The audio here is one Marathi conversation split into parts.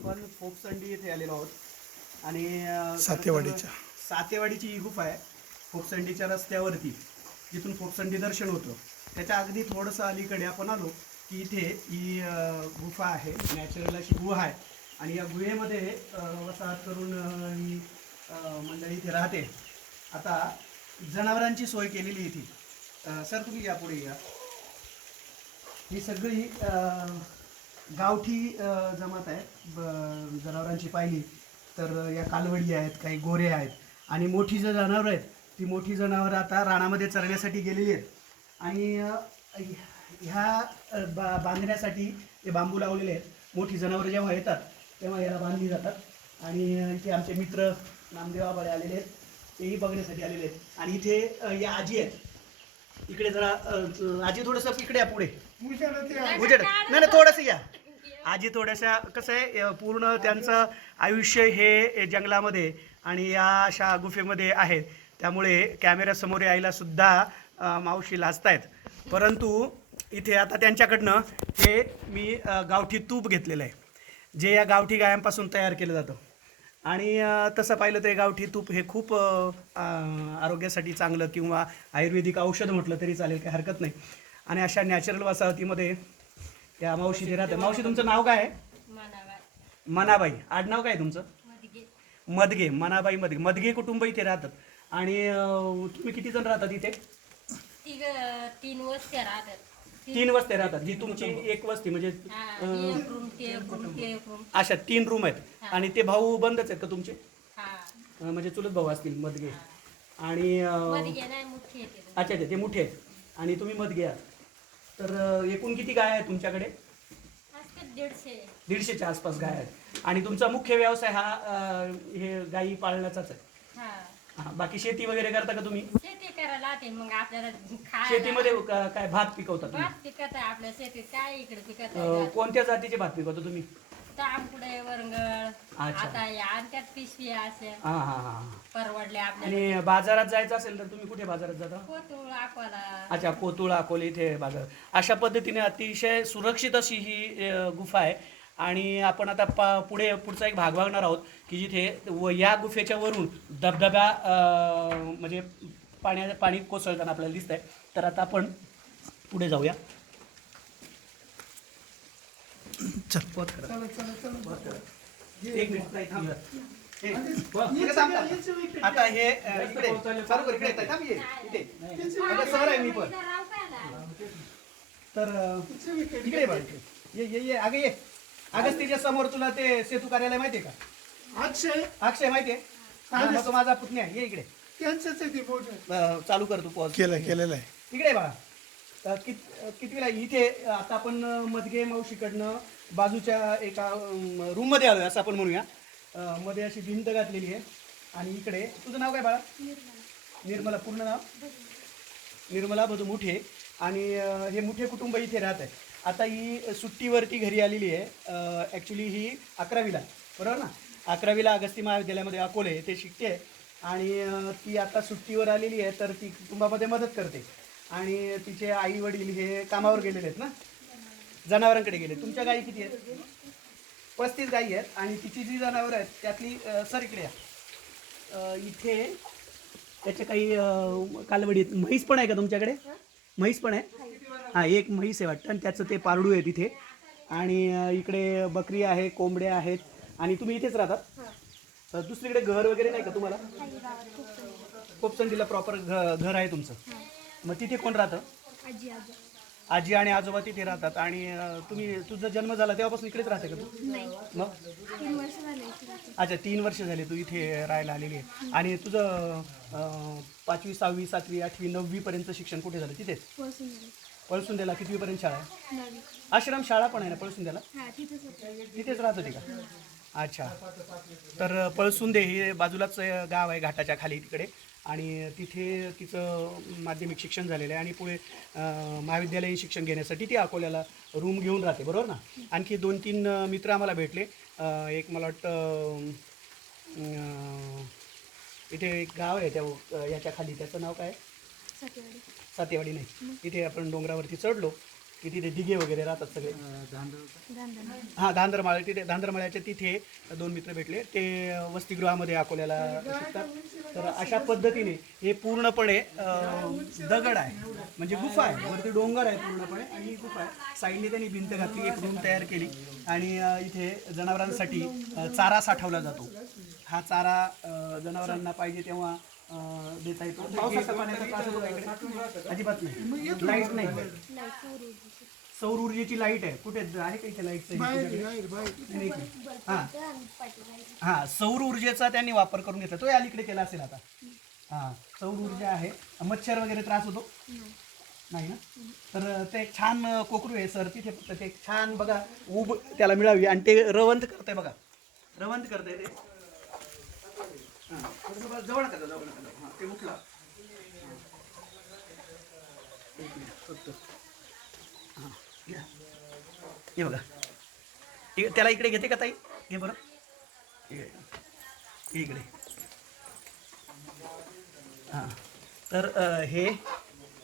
आपण फोपसंडी येथे आलेलो आहोत आणि सातेवाडीची ही गुफा आहे फोपसंडीच्या रस्त्यावरती, जिथून फोपसंडी दर्शन होतं त्याच्या अगदी थोडंसं अलीकडे आपण आलो की इथे ही गुफा आहे, नॅचरल अशी गुहा आहे आणि या गुहेमध्ये वसाहत करून ही मंडळी इथे राहते. आता जनावरांची सोय केलेली इथे. सर तुम्ही या पुढे या. ही सगळी गावठी जमात आहे. जनावरांची पाहिली तर या कालवडी आहेत, काही गोरे आहेत आणि मोठी जी जनावरं आहेत ती मोठी जनावरं आता रानामध्ये चरण्यासाठी गेलेली आहेत आणि ह्या बांधण्यासाठी ते बांबू लावलेले आहेत. मोठी जनावरं जेव्हा येतात तेव्हा याला बांधली जातात आणि इथे आमचे मित्र नामदेव आबाळे आलेले आहेत, तेही बघण्यासाठी आलेले आहेत. आणि इथे या आजी आहेत, इकडे जरा आजी थोडंसं इकडे या पुढे उजेड नाही थोडंसं या आजी. थोड्याशा कसं आहे पूर्ण त्यांचं आयुष्य हे जंगलामध्ये आणि या अशा गुफेमध्ये आहे, त्यामुळे कॅमेऱ्यासमोर यायला सुद्धा मावशी लाजतायत. परंतु इथे आता त्यांच्याकडनं हे मी गावठी तूप घेतलेलं आहे, जे या गावठी गायांपासून तयार केलं जातं. आणि तसं पाहिलं तर गावठी तूप हे खूप आरोग्यासाठी चांगलं किंवा आयुर्वेदिक औषध म्हटलं तरी चालेल, काही हरकत नाही. आणि अशा नॅचरल वसाहतीमध्ये या मावशी जे राहतात. मावशी तुमचं नाव काय आहे? मनाबाई. आडनाव काय तुमचं? मदगे. मनाबाई मदगे. मदगे कुटुंब इथे राहतात. आणि तुम्ही किती जण राहतात इथे? 3 वस्त्या राहतात. जी तुमची एक वस्ती म्हणजे अशा 3 रूम आहेत. आणि ते भाऊ बंदच आहेत का तुमचे? म्हणजे चुलत भाऊ असतील मदगे. आणि अच्छा अच्छा ते मोठे आहेत आणि तुम्ही मदगे आहात. तर एकूण किती गाय आहेत तुमच्याकडे? 150च्या आसपास गाय आहेत. आणि तुमचा मुख्य व्यवसाय हा हे गायी पाळण्याचाच आहे? हां. बाकी शेती वगैरे करता का तुम्ही? शेती करायला ते मग आपल्याला शेतीमध्ये काय भात पिकवता तुम्ही? भात पिकत आहे आपल्या शेतीत. काय इकडे पिकत आहे? कोणत्या जातीचे भात पिकवता तुम्ही? तांबकुडे वरंगळ. आता या आणि त्यात पिशवी असे हां हां हां. परवडले आपल्याला. आणि बाजारात जायचं असेल तर तुम्ही कुठे बाजारात जाता? कोतुळ अकोला. अच्छा, कोतुळ अकोले इथे बाजार. अशा पद्धतीने अतिशय सुरक्षित अशी ही गुफा आहे. आणि आपण आता पुढचा एक भाग बघणार आहोत की जिथे या गुफेच्या वरून धबधबा म्हणजे पाणी कोसळताना आपल्याला दिसत आहे. तर आता आपण पुढे जाऊया. एक मिनिट थांब. आता हे इकडे चालू कर, इकडे थांब. इथे सर आहे मी पण. तर इकडे बघ, ये अगं ये. अगस्तीच्या समोर तुला ते सेतू कार्यालय माहितीये का? अक्षय माहितीये? तो माझा पुतण्या आहे. ये इकडे. चालू कर तू पॉज. केलेलं आहे. इकडे बघा. कितवीला इथे आता आपण मदगे मावशीकडनं बाजूच्या एका रूम मध्ये आलोय असं आपण म्हणूया. मध्ये अशी भिंत घातलेली आहे. आणि इकडे तुझं नाव काय बाळा? निर्मला. पूर्ण नाव? निर्मला बधू मुठे. आणि हे मुठे कुटुंब इथे राहत आहे. आता ही सुट्टीवरती घरी आलेली आहे. ॲक्च्युली ही 11वीला बरोबर ना? 11वीला अगस्ती महाविद्यालयामध्ये अकोले ते शिकते. आणि ती आता सुट्टीवर आलेली आहे, तर ती कुटुंबामध्ये मदत करते. आणि तिचे आई वडील हे कामावर गेलेले आहेत ना, जनावरांकडे गेले. तुमच्या गायी किती आहेत? 35 गायी आहेत. आणि तिची जी जनावरं आहेत त्यातली सर इकडे या. इथे त्याचे काही कालवडी आहेत. म्हैस पण आहे का तुमच्याकडे? म्हैस पण आहे? हां, एक म्हैस आहे वाटतं आणि त्याचं ते पारडू आहे तिथे. आणि इकडे बकरी आहे, कोंबड्या आहेत. आणि तुम्ही इथेच राहतात? दुसरीकडे घर वगैरे नाही का तुम्हाला? फोपसंडीला प्रॉपर घर आहे तुमचं? मग तिथे कोण राहतं? आजी आणि आजोबा तिथे राहतात. आणि तुझा जन्म झाला तेव्हापासून इकडेच राहते का तू? मग 3 वर्ष झाले. अच्छा, 3 वर्ष झाले तू इथे राहायला आलेली आहे. आणि तुझं 5वी 6वी 7वी 8वी 9वी पर्यंत शिक्षण कुठे झालं? तिथेच पळसुंद्याला? कितवीपर्यंत शाळा आहे? आश्रम शाळा पण आहे ना पळसुंद्याला? तिथेच राहत होती का? अच्छा. तर पळसुंदे हे बाजूलाच गाव आहे घाटाच्या खाली तिकडे. आणि तिथे तिचं माध्यमिक शिक्षण झालेलं आहे. आणि पुढे महाविद्यालयीन शिक्षण घेण्यासाठी ती अकोल्याला रूम घेऊन राहते बरोबर ना? आणखी 2-3 मित्र आम्हाला भेटले. एक मला वाटतं इथे एक गाव आहे त्या याच्या खाली, त्याचं नाव काय? सातेवाडी नाही. तिथे आपण डोंगरावरती चढलो की तिथे दिघे वगैरे राहतात सगळे. हां, धांदरमाळ. तिथे धांदरमाळ्याच्या तिथे 2 मित्र भेटले, ते वसतिगृहामध्ये अकोल्याला शिकतात. तर अशा पद्धतीने हे पूर्णपणे दगड आहे, म्हणजे गुफा आहे, वरती डोंगर आहे पूर्णपणे आणि ही गुफा आहे. साईडने त्यांनी भिंत घातली, एक रूम तयार केली आणि इथे जनावरांसाठी चारा साठवला जातो. हा चारा जनावरांना पाहिजे तेव्हा देता येतो. पावसाचा पाण्याचा त्रास होतो का इकडे? अजिबात नाही. लाईट नाही. सौर ऊर्जेची लाईट आहे. कुठे आहे का इथे लाईटचं? हां हां, सौर ऊर्जेचा त्यांनी वापर करून घेतला. तो अलीकडे केला असेल आता. हां, सौर ऊर्जा आहे. मच्छर वगैरे त्रास होतो नाही ना? तर ते एक छान कोकरू आहे सर तिथे. फक्त ते छान बघा ऊब त्याला मिळावी आणि ते रवंत करतंय बघा. रवंत करतंय ते. हां, थोडंसं जवळ नका जाऊ. हां, ते उठला. एक मिनिट फक्त. हां, घ्या. हे बघा, त्याला इकडे घेते का ताई? हे बरं, इकडे. हां, तर हे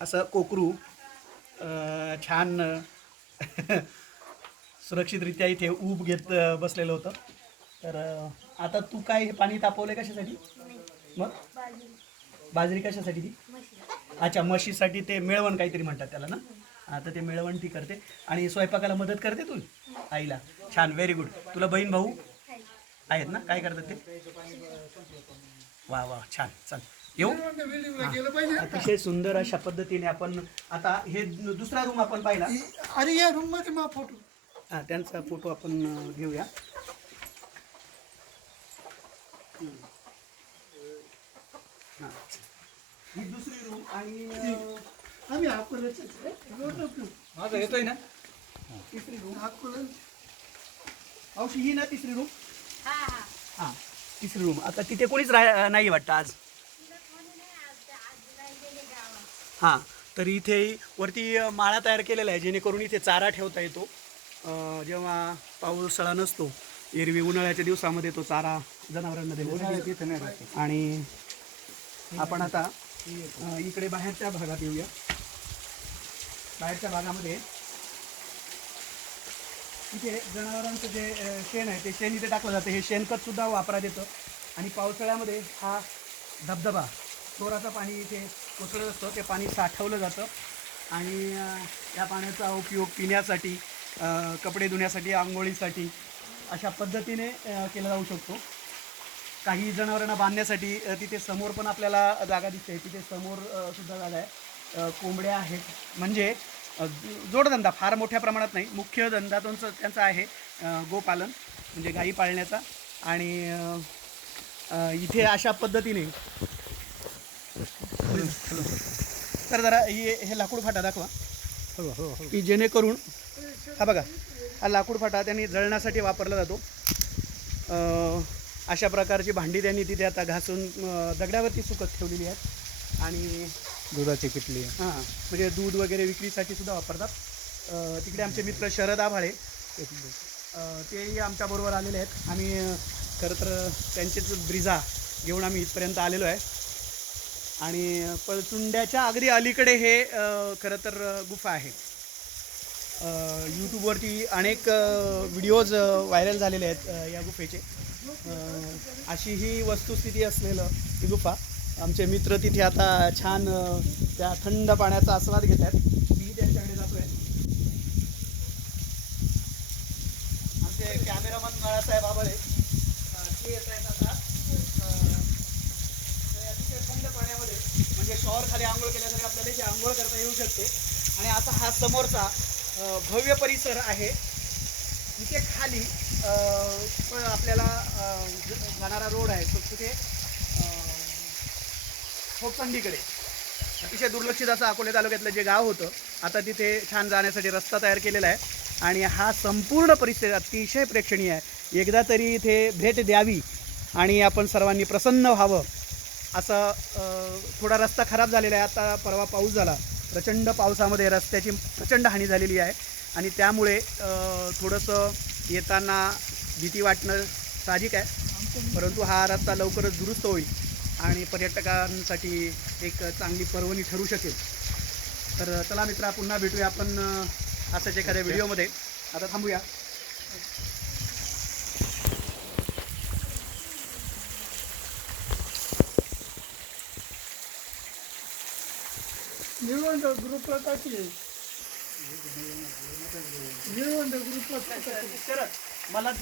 असं कोकरू छान सुरक्षितरित्या इथे ऊब घेत बसलेलं होतं. तर आता तू काय हे पाणी तापवलंय कशासाठी? मग बाजरी कशासाठी ती? अच्छा, म्हशीसाठी. ते मेळवण काहीतरी म्हणतात त्याला ना? आता ते मेळवण ती करते आणि स्वयंपाकाला मदत करते तू आईला. छान, व्हेरी गुड. तुला बहीण भाऊ आहेत ना? काय करतात ते? वा वा, छान. चल येऊ. अतिशय सुंदर अशा पद्धतीने आपण आता हे दुसरा रूम आपण पाहिला. अरे या रूम मध्ये मा फोटो. हां, त्यांचा फोटो आपण घेऊया. हां, ही दुसरी रूम आणि आम्ही अकोल्याचे माझा येतोय ना? तिसरी रूम. अकोला औषधी ही ना तिसरी रूम. हा हा हां, तिसरी रूम. आता तिथे कोणीच नाही वाटतं आज. हां, तर इथे वरती माळा तयार केलेला आहे जेणेकरून इथे चारा ठेवता येतो. जेव्हा पावसाळा नसतो, एरवी उन्हाळ्याच्या दिवसामध्ये तो चारा जनावरांना दिला. आणि आपण आता इकडे बाहेरच्या भागात येऊया. बाहेरच्या भागामध्ये इथे जनावरांचं जे शेण आहे ते शेण इथे टाकलं जातं. हे शेणखत सुद्धा वापरात येतं. आणि पावसाळ्यामध्ये हा धबधबा चोराचं पाणी इथे कोसळत असतं, ते पाणी साठवलं जातं आणि या पाण्याचा उपयोग पिण्यासाठी, कपडे धुण्यासाठी, आंघोळीसाठी अशा पद्धतीने केला जाऊ शकतो. काही जनावरांना बांधण्यासाठी तिथे समोर पण आपल्याला जागा दिसते. तिथे समोर सुद्धा जागा आहे. कोंबड्या आहेत. म्हणजे जोडधंदा फार मोठ्या प्रमाणात नाही, मुख्य धंदा त्यांचा आहे गोपालन, म्हणजे गायी पाळण्याचा. आणि इथे अशा पद्धतीने तर जरा हे लाकूड फाटा दाखवा की जेणेकरून हा बघा, हा लाकूड फाटा त्यांनी जळण्यासाठी वापरला जातो. अशा प्रकारची भांडी त्यांनी तिथे आता घासून दगडावरती सुकत ठेवलेली आहेत. आणि दुधाची किटली. हां, म्हणजे दूध वगैरे विक्रीसाठी सुद्धा वापरतात. तिकडे आमचे मित्र शरद आभाळे तेही आमच्याबरोबर आलेले आहेत. आम्ही खरं तर त्यांचेच ब्रिजा घेऊन आम्ही इथपर्यंत आलेलो आहे. आणि पळचुंड्याच्या अगदी अलीकडे हे खरं तर गुफा आहे. यूट्यूबवरती अनेक व्हिडिओज व्हायरल झालेले आहेत या गुफेचे. अशी ही वस्तुस्थिती असलेलं ही गुफा. आमचे मित्र तिथे आता छान त्या थंड पाण्याचा आस्वाद घेत आहेत. मी त्यांच्याकडे जातो आहे. आमचे कॅमेरामन बाळासाहेब आभाळे ते येत आहेत आता अतिशय थंड पाण्यामध्ये, म्हणजे शॉवर खाली आंघोळ केल्यासारखं आपल्याला इथे आंघोळ करता येऊ शकते. आणि आता हा समोरचा भव्य परिसर आहे. इथे खाली आपल्याला जाणारा रोड आहे तो तिथे फोपसंडीकडे, अतिशय दुर्लक्षित असं अकोले तालुक्यातलं जे गाव होतं, आता तिथे छान जाण्यासाठी रस्ता तयार केलेला आहे. आणि हा संपूर्ण परिसर अतिशय प्रेक्षणीय आहे. एकदा तरी इथे भेट द्यावी आणि आपण सर्वांनी प्रसन्न व्हावं. असं थोडा रस्ता खराब झालेला आहे. आता परवा पाऊस झाला, प्रचंड पावसामध्ये रस्त्याची प्रचंड हानी झालेली आहे. आणि त्यामुळे थोडंसं येताना भीती वाटणं साहजिक आहे. परंतु हा रस्ता लवकरच दुरुस्त होईल आणि पर्यटकांसाठी एक चांगली पर्वणी ठरू शकेल. तर चला मित्रा, पुन्हा भेटूया आपण असंच एखाद्या व्हिडिओमध्ये. आता थांबूया. निळवंड ग्रुपला टाकले. निळवंड ग्रुपला मला